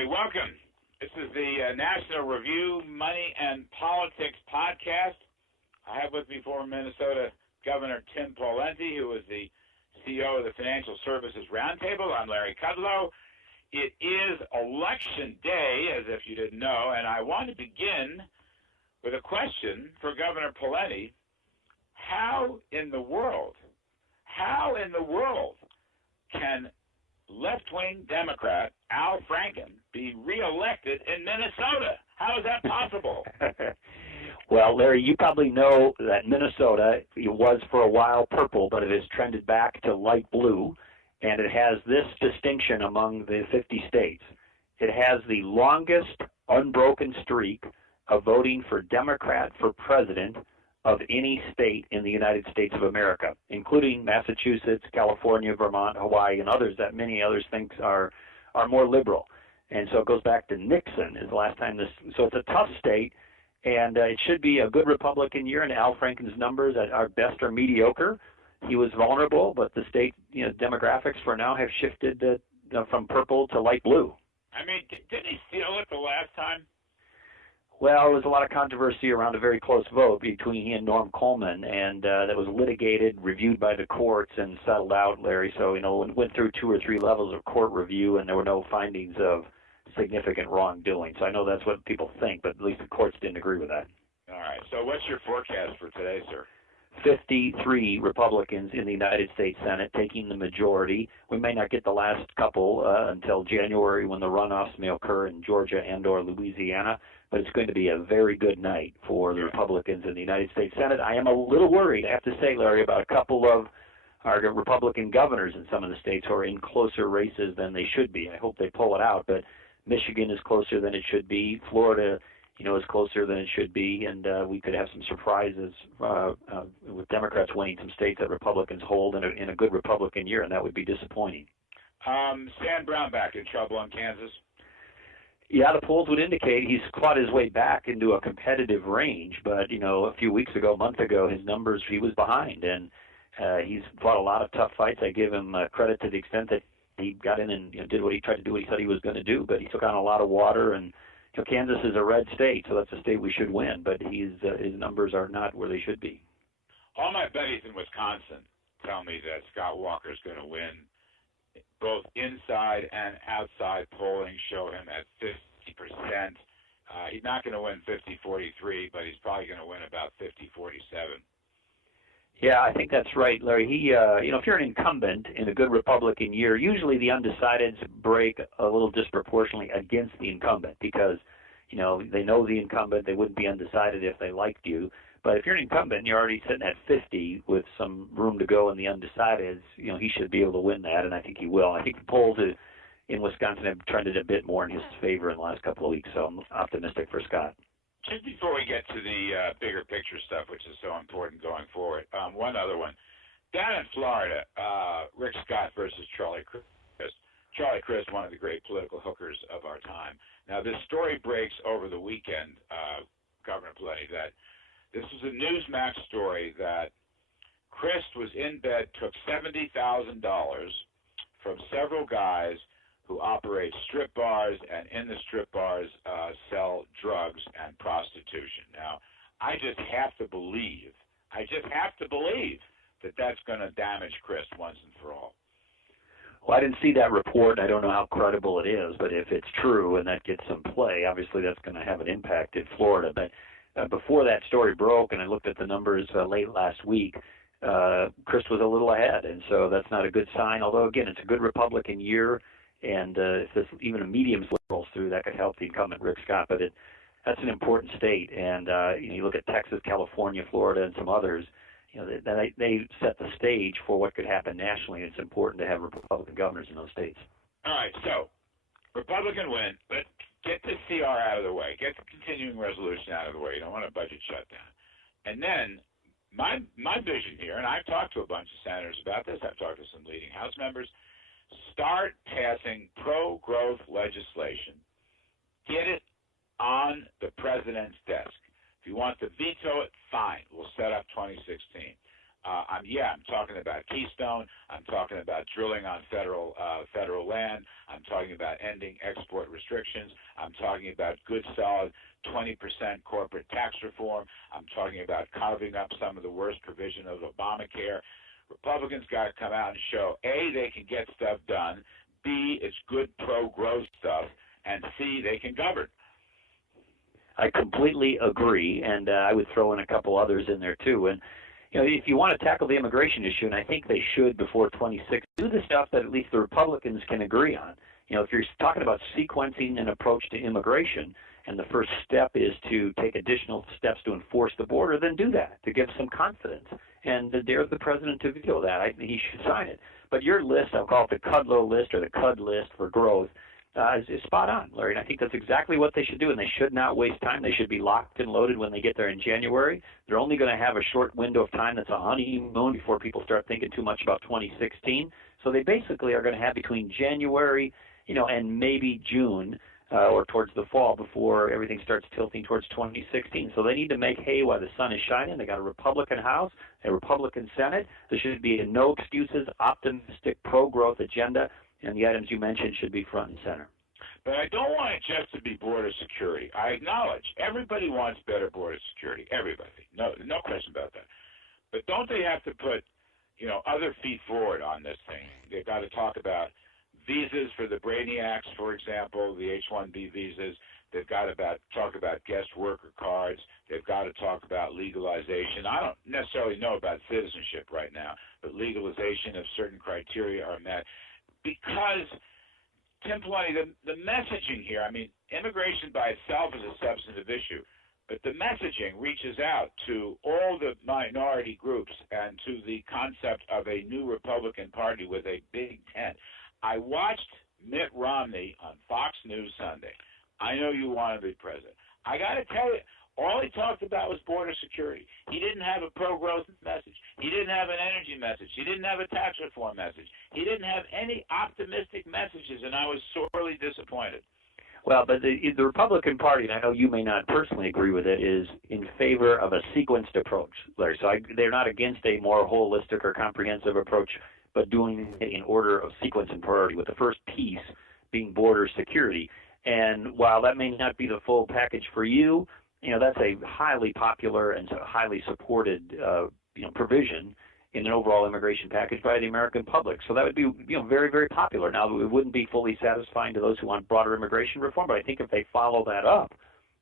everybody. Welcome. This is the National Review Money and Politics podcast. I have with me former Minnesota Governor Tim Pawlenty, who is the CEO of the Financial Services Roundtable. I'm Larry Kudlow. It is Election Day, as if you didn't know, and I want to begin with a question for Governor Pawlenty. How in the world can left-wing Democrat Al Franken be reelected in Minnesota? How is that possible? Well, Larry, you probably know that Minnesota, it was for a while purple, but it has trended back to light blue, and it has this distinction among the 50 states. It has the longest unbroken streak of voting for Democrat for president of any state in the United States of America, including Massachusetts, California, Vermont, Hawaii, and others that many others think are more liberal. And so it goes back to Nixon is the last time this. So it's a tough state, and it should be a good Republican year. And Al Franken's numbers at our best are mediocre. He was vulnerable, but the state demographics for now have shifted from purple to light blue. I mean, didn't he steal it the last time? Well, there was a lot of controversy around a very close vote between he and Norm Coleman, and that was litigated, reviewed by the courts, and settled out, Larry. So, it went through 2 or 3 levels of court review, and there were no findings of significant wrongdoing. So I know that's what people think, but at least the courts didn't agree with that. All right. So what's your forecast for today, sir? 53 Republicans in the United States Senate taking the majority. We may not get the last couple until January when the runoffs may occur in Georgia and or Louisiana, but it's going to be a very good night for the Republicans in the United States Senate. I am a little worried, I have to say, Larry, about a couple of our Republican governors in some of the states who are in closer races than they should be. I hope they pull it out, but Michigan is closer than it should be. Florida is closer than it should be, and we could have some surprises with Democrats winning some states that Republicans hold in a good Republican year, and that would be disappointing. Stan Brownback in trouble in Kansas? Yeah, the polls would indicate he's clawed his way back into a competitive range, but, a few weeks ago, a month ago, his numbers, he was behind, and he's fought a lot of tough fights. I give him credit to the extent that he got in and did what he tried to do, what he said he was going to do, but he took on a lot of water, and Kansas is a red state, so that's a state we should win, but his numbers are not where they should be. All my buddies in Wisconsin tell me that Scott Walker's going to win. Both inside and outside polling show him at 50%. He's not going to win 50-43, but he's probably going to win about 50-47. Yeah, I think that's right, Larry. He, if you're an incumbent in a good Republican year, usually the undecideds break a little disproportionately against the incumbent because, they know the incumbent. They wouldn't be undecided if they liked you. But if you're an incumbent and you're already sitting at 50 with some room to go in the undecideds, he should be able to win that, and I think he will. I think the polls in Wisconsin have trended a bit more in his favor in the last couple of weeks, so I'm optimistic for Scott. Just before we get to the bigger picture stuff, which is so important going forward, one other one. Down in Florida, Rick Scott versus Charlie Crist. Charlie Crist, one of the great political hookers of our time. Now, this story breaks over the weekend, Governor Pawlenty, that this was a Newsmax story that Crist was in bed, took $70,000 from several guys who operate strip bars, and in the strip bars sell drugs and prostitution. Now, I just have to believe that that's going to damage Crist once and for all. Well, I didn't see that report. I don't know how credible it is, but if it's true and that gets some play, obviously that's going to have an impact in Florida. But before that story broke, and I looked at the numbers late last week, Crist was a little ahead, and so that's not a good sign. Although, again, it's a good Republican year, and if this, even a medium slip rolls through, that could help the incumbent Rick Scott. But that's an important state, and you look at Texas, California, Florida, and some others. They set the stage for what could happen nationally, and it's important to have Republican governors in those states. All right, so Republican win, but get the CR out of the way. Get the continuing resolution out of the way. You don't want a budget shutdown. And then my vision here, and I've talked to a bunch of senators about this. I've talked to some leading House members. Start passing pro-growth legislation. Get it on the president's desk. If you want to veto it, fine. We'll set up 2016. I'm talking about Keystone. I'm talking about drilling on federal land. I'm talking about ending export restrictions. I'm talking about good, solid 20% corporate tax reform. I'm talking about carving up some of the worst provision of Obamacare. Republicans got to come out and show, A, they can get stuff done, B, it's good pro-growth stuff, and C, they can govern. I completely agree, and I would throw in a couple others in there too. And if you want to tackle the immigration issue, and I think they should before 26, do the stuff that at least the Republicans can agree on. If you're talking about sequencing an approach to immigration, and the first step is to take additional steps to enforce the border, then do that to give some confidence. And dare the president to veto that. I think he should sign it. But your list, I'll call it the Kudlow list or the Cud list for growth, is spot on, Larry. And I think that's exactly what they should do, and they should not waste time. They should be locked and loaded when they get there in January. They're only going to have a short window of time that's a honeymoon before people start thinking too much about 2016. So they basically are going to have between January, and maybe June or towards the fall before everything starts tilting towards 2016. So they need to make hay while the sun is shining. They got a Republican House, a Republican Senate. There should be a no excuses, optimistic, pro-growth agenda, and the items you mentioned should be front and center. But I don't want it just to be border security. I acknowledge everybody wants better border security. Everybody. No question about that. But don't they have to put, other feet forward on this thing? They've got to talk about visas for the brainiacs, for example, the H-1B visas. They've got to talk about guest worker cards. They've got to talk about legalization. I don't necessarily know about citizenship right now, but legalization if certain criteria are met. Because, Tim Pawlenty, the messaging here, immigration by itself is a substantive issue, but the messaging reaches out to all the minority groups and to the concept of a new Republican Party with a big tent. I watched Mitt Romney on Fox News Sunday. I know you want to be president. I got to tell you, all he talked about was border security. He didn't have a pro-growth message. He didn't have an energy message. He didn't have a tax reform message. He didn't have any optimistic messages, and I was sorely disappointed. Well, but the Republican Party, and I know you may not personally agree with it, is in favor of a sequenced approach, Larry. So they're not against a more holistic or comprehensive approach, but doing it in order of sequence and priority, with the first piece being border security. And while that may not be the full package for you, that's a highly popular and highly supported provision in an overall immigration package by the American public. So that would be very, very popular. Now, it wouldn't be fully satisfying to those who want broader immigration reform, but I think if they follow that up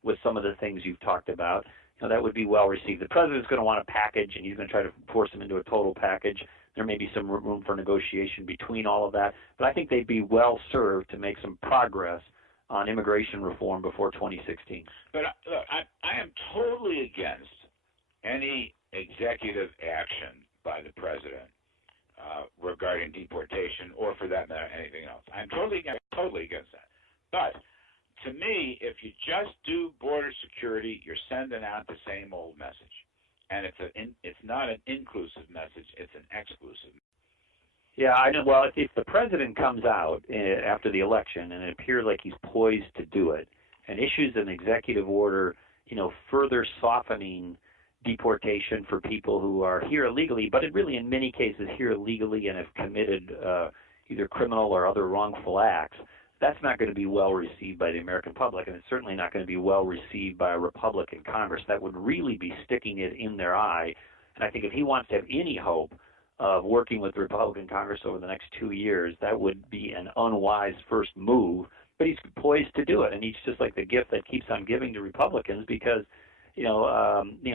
with some of the things you've talked about, that would be well received. The president's going to want a package, and he's going to try to force them into a total package. There may be some room for negotiation between all of that, but I think they'd be well served to make some progress on immigration reform before 2016. But look, I am totally against any executive action by the president regarding deportation, or for that matter, anything else. I'm totally against that. But to me, if you just do border security, you're sending out the same old message, and it's not an inclusive message; it's an exclusive. Yeah, I know. Well, if the president comes out after the election and it appears like he's poised to do it, and issues an executive order, further softening deportation for people who are here illegally, but really in many cases here illegally and have committed either criminal or other wrongful acts, that's not going to be well received by the American public, and it's certainly not going to be well received by a Republican Congress. That would really be sticking it in their eye. And I think if he wants to have any hope of working with the Republican Congress over the next 2 years, that would be an unwise first move. But he's poised to do it, and he's just like the gift that keeps on giving to Republicans because,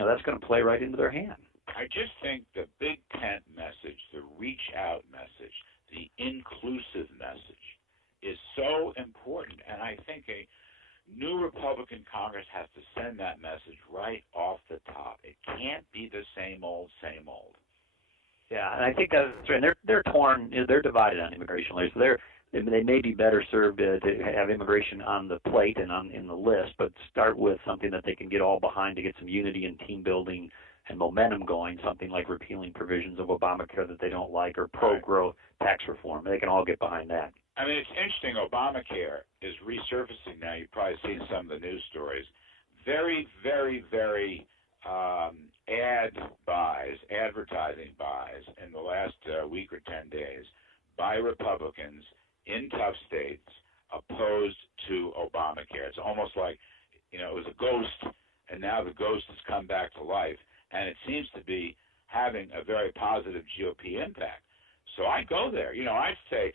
that's going to play right into their hand. I just think the big tent message, the reach out message, the inclusive message is so important, and I think a new Republican Congress has to send that message right off the top. It can't be the same old, same old. Yeah, and I think that's right. They're torn. They're divided on immigration. So they may be better served to have immigration on the plate and in the list, but start with something that they can get all behind to get some unity and team building and momentum going. Something like repealing provisions of Obamacare that they don't like, or pro-growth tax reform. They can all get behind that. It's interesting. Obamacare is resurfacing now. You've probably seen some of the news stories. Very, very, very advertising buys in the last week or 10 days by Republicans in tough states opposed to Obamacare. It's almost like, it was a ghost, and now the ghost has come back to life, and it seems to be having a very positive GOP impact. So I go there. I say,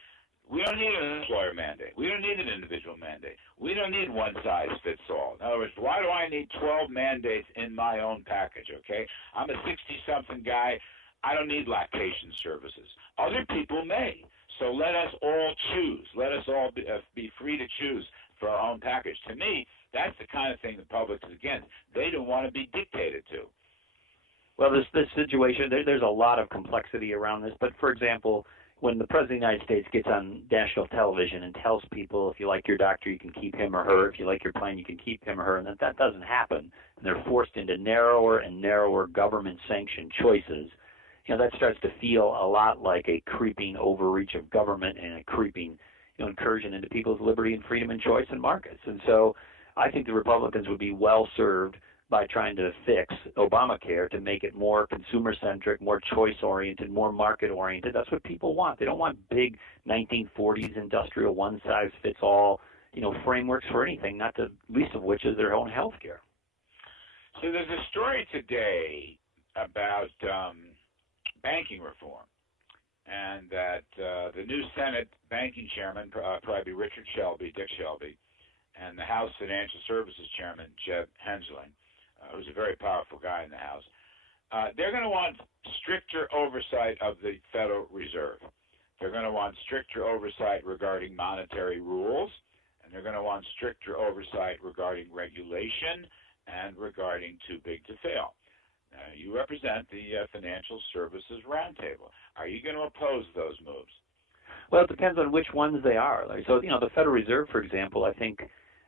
we don't need an employer mandate. We don't need an individual mandate. We don't need one size fits all. In other words, why do I need 12 mandates in my own package, okay? I'm a 60-something guy. I don't need lactation services. Other people may. So let us all choose. Let us all be free to choose for our own package. To me, that's the kind of thing the public is against. They don't want to be dictated to. Well, this situation, there's a lot of complexity around this. But, for example, when the President of the United States gets on national television and tells people, if you like your doctor, you can keep him or her. If you like your plan, you can keep him or her. And that doesn't happen. And they're forced into narrower and narrower government-sanctioned choices. That starts to feel a lot like a creeping overreach of government and a creeping incursion into people's liberty and freedom and choice in markets. And so I think the Republicans would be well served by trying to fix Obamacare to make it more consumer-centric, more choice-oriented, more market-oriented. That's what people want. They don't want big 1940s industrial one-size-fits-all, frameworks for anything, not the least of which is their own health care. So there's a story today about banking reform, and that the new Senate banking chairman, probably Dick Shelby, and the House Financial Services chairman, Jeb Hensling, who's a very powerful guy in the House, they're going to want stricter oversight of the Federal Reserve. They're going to want stricter oversight regarding monetary rules, and they're going to want stricter oversight regarding regulation and regarding too big to fail. You represent the Financial Services Roundtable. Are you going to oppose those moves? Well, it depends on which ones they are. So, the Federal Reserve, for example, I think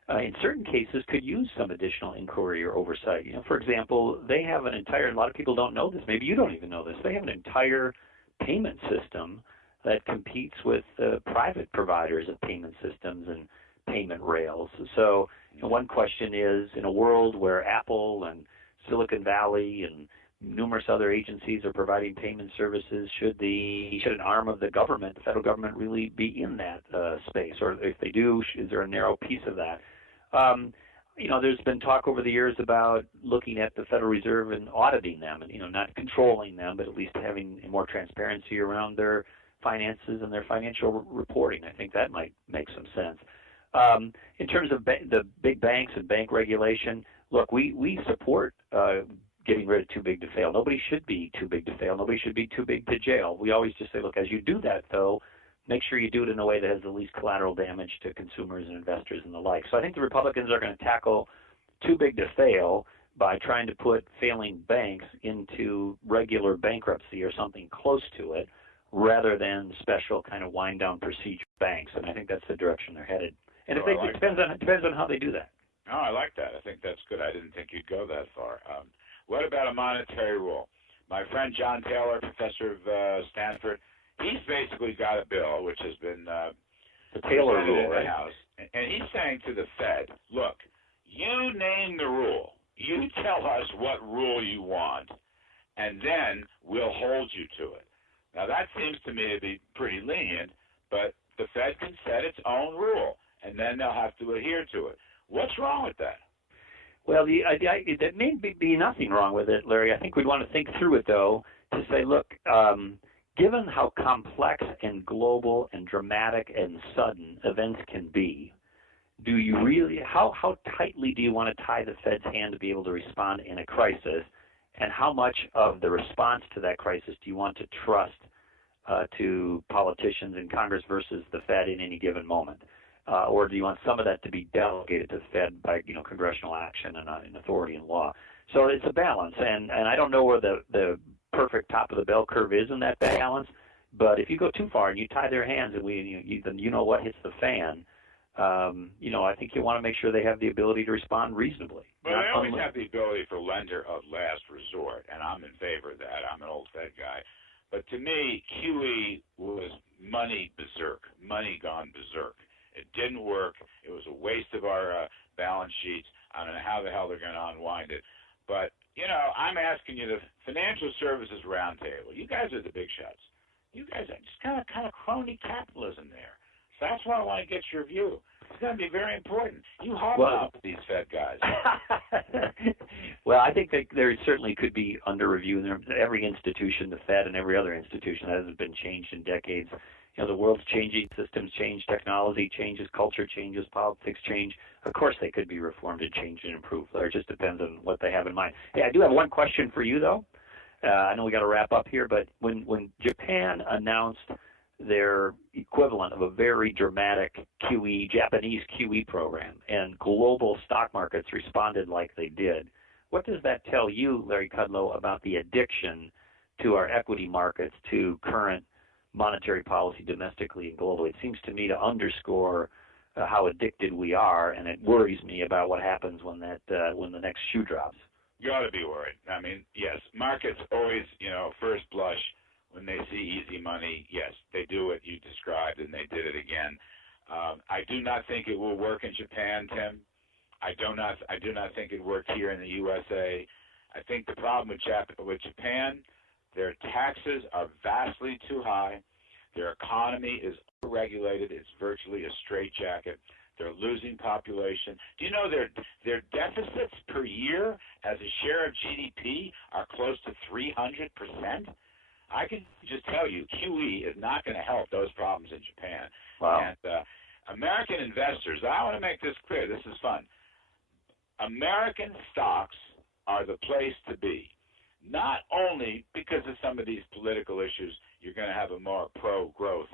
in certain cases could use some additional inquiry or oversight. For example, they have an entire, a lot of people don't know this, maybe you don't even know this, they have an entire payment system that competes with private providers of payment systems and payment rails. So one question is, in a world where Apple and Silicon Valley and numerous other agencies are providing payment services, should an arm of the government, the federal government, really be in that space? Or if they do, is there a narrow piece of that? There's been talk over the years about looking at the Federal Reserve and auditing them, and not controlling them, but at least having more transparency around their finances and their financial reporting. I think that might make some sense. In terms of the big banks and bank regulation, look, we support getting rid of too big to fail. Nobody should be too big to fail. Nobody should be too big to jail. We always just say, look, as you do that, though, make sure you do it in a way that has the least collateral damage to consumers and investors and the like. So I think the Republicans are going to tackle too big to fail by trying to put failing banks into regular bankruptcy or something close to it, rather than special kind of wind-down procedure banks. And I think that's the direction they're headed. And it depends on how they do that. Oh, I like that. I think that's good. I didn't think you'd go that far. What about a monetary rule? My friend John Taylor, professor of Stanford, he's basically got a bill which has been the Taylor rule, in the right? House, and he's saying to the Fed, look, you name the rule. You tell us what rule you want, and then we'll hold you to it. Now, that seems to me to be pretty lenient, but the Fed can set its own rule, and then they'll have to adhere to it. What's wrong with that? Well, there may be nothing wrong with it, Larry. I think we'd want to think through it, though, to say, look, given how complex and global and dramatic and sudden events can be, do you really, how tightly do you want to tie the Fed's hand to be able to respond in a crisis, and how much of the response to that crisis do you want to trust to politicians in Congress versus the Fed in any given moment? Or do you want some of that to be delegated to the Fed by congressional action and authority and law? So it's a balance, and I don't know where the perfect top of the bell curve is in that balance. But if you go too far and you tie their hands and then what hits the fan, I think you want to make sure they have the ability to respond reasonably. Well, they always have the ability for lender of last resort, and I'm in favor of that. I'm an old Fed guy. But to me, QE was money berserk, money gone berserk. It didn't work. It was a waste of our balance sheets. I don't know how the hell they're going to unwind it. But, I'm asking you, the Financial Services Roundtable, you guys are the big shots. You guys are just kind of crony capitalism there. So that's why I want to get your view. It's going to be very important. You hobnob with these Fed guys. Well, I think that there certainly could be under review. Every institution, the Fed and every other institution, hasn't been changed in decades. The world's changing, systems change, technology changes, culture changes, politics change. Of course, they could be reformed and changed and improved. It just depends on what they have in mind. Hey, I do have one question for you, though. I know we got to wrap up here, but when Japan announced their equivalent of a very dramatic Japanese QE program, and global stock markets responded like they did, what does that tell you, Larry Kudlow, about the addiction to our equity markets, to current monetary policy domestically and globally? It seems to me to underscore how addicted we are, and it worries me about what happens when the next shoe drops. You ought to be worried. I mean, yes, markets always, first blush when they see easy money. Yes, they do what you described, and they did it again. I do not think it will work in Japan, Tim. I do not think it worked here in the USA. I think the problem with Japan, their taxes are vastly too high. Their economy is regulated. It's virtually a straitjacket. They're losing population. Do you know their deficits per year as a share of GDP are close to 300%? I can just tell you, QE is not going to help those problems in Japan. Wow. And American investors, I want to make this clear. This is fun. American stocks are the place to be. Not only because of some of these political issues, you're going to have a more pro-growth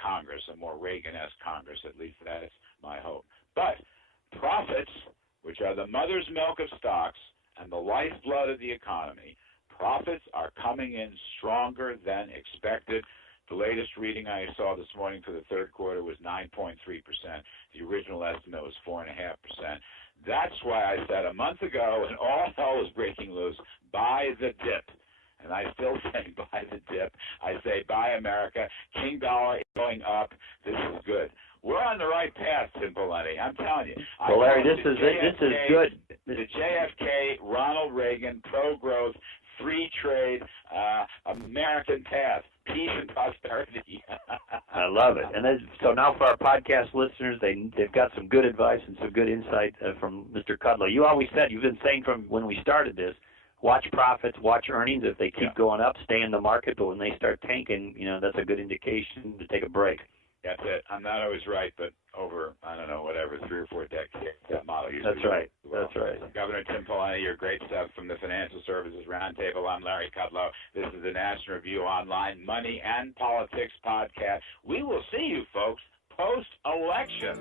Congress, a more Reagan-esque Congress, at least that's my hope. But profits, which are the mother's milk of stocks and the lifeblood of the economy, profits are coming in stronger than expected. The latest reading I saw this morning for the third quarter was 9.3%. The original estimate was 4.5%. That's why I said a month ago, when all hell was breaking loose, buy the dip. And I still say buy the dip. I say buy America. King dollar is going up. This is good. We're on the right path, Tim Pawlenty. I'm telling you. Well, Larry, this is good. The JFK, Ronald Reagan, pro-growth, free trade, American path, peace and prosperity. I love it. And so now for our podcast listeners, they've got some good advice and some good insight from Mr. Kudlow. You've been saying from when we started this, watch profits, watch earnings. If they keep going up, stay in the market. But when they start tanking, that's a good indication to take a break. That's it. I'm not always right, but over, 3 or 4 decades, that model usually That's right. Well. That's right. Governor Tim Pawlenty, your great stuff from the Financial Services Roundtable. I'm Larry Kudlow. This is the National Review Online Money and Politics podcast. We will see you, folks, post-election.